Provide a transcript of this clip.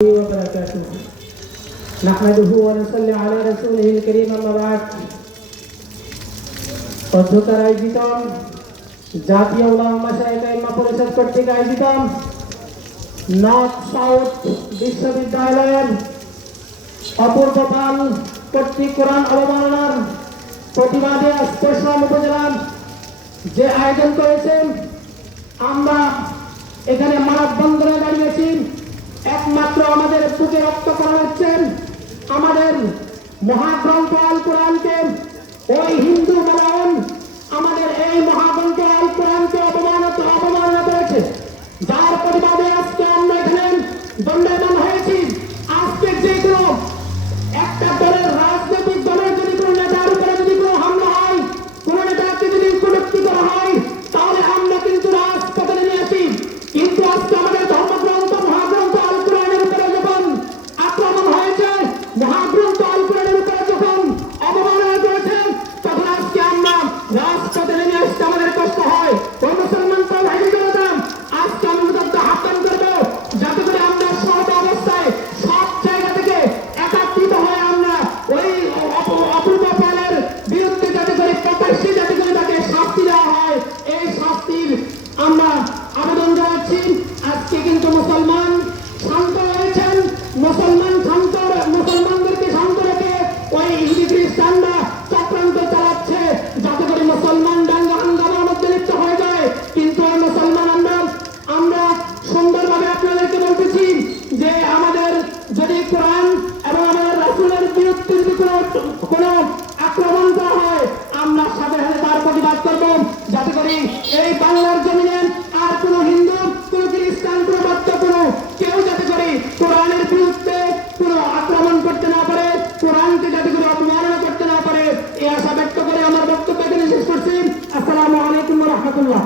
وبركاته نحمده ونصلي على رسوله الكريم أما بعد অধ্যক্ষার আয়োজিত জাতীয় উলামা শাহিকা পরিষদ কর্তৃক আয়োজিত নর্থ সাউথ বিশ্ববিদ্যালয়ের অপূর্ব পাল কর্তৃক কোরআন অবমাননার প্রতিবাদে স্পর্শম উপজেলার যে আয়োজন করেছেন আমরা এখানে মানববন্ধনে দাঁড়িয়েছি একমাত্র বুকে রক্ত করা হচ্ছেন আমাদের মহাগ্রন্থ আল কোরআনকে। ওই হিন্দু মেলায়ন আমাদের এই মহাগ্রন্থ আল কোরআনকে অপমানিত অপমাননা করেছে। যার প্রতিবাদে আজকে আমরা এখানে দণ্ডায়মান হয়েছি। মহাগ্রন্থ আল কোরআনের উপরে যখন অবমাননা করেছে তখন আজকে আমরা রাজপথে হয়। ওই মুসলমান ভাই জনতা আজকে আমি তাদের আহ্বান করব, যাতে অবস্থায় সব জায়গা থেকে একাত্রিত হয়ে আমরা ওই অপূর্ব পালের বিরুদ্ধে যাতে করে প্রকাশ্যে যাতে করে শাস্তি দেওয়া হয়, এই শাস্তির আমরা আবেদন জানাচ্ছি। আজকে কিন্তু মুসলমান শান্ত হয়েছেন, মুসলমান কোনো আক্রমণ করা হয়। আমরা সাথে সাথে তার প্রতিবাদ করব। যাতে করে এই বাংলার জমিনে আর কোনো হিন্দু, কোনো খ্রিস্টান, কোনো বাচ্চা কোনো কেউ যাতে করে কোরআনের বিরুদ্ধে কোনো আক্রমণ করতে না পারে, কোরআনকে যাতে করে অপমাননা করতে না পারে এই আশা ব্যক্ত করে আমার বক্তব্য এখানে শেষ করছি। আসসালামু আলাইকুম রহমতুল্লাহ।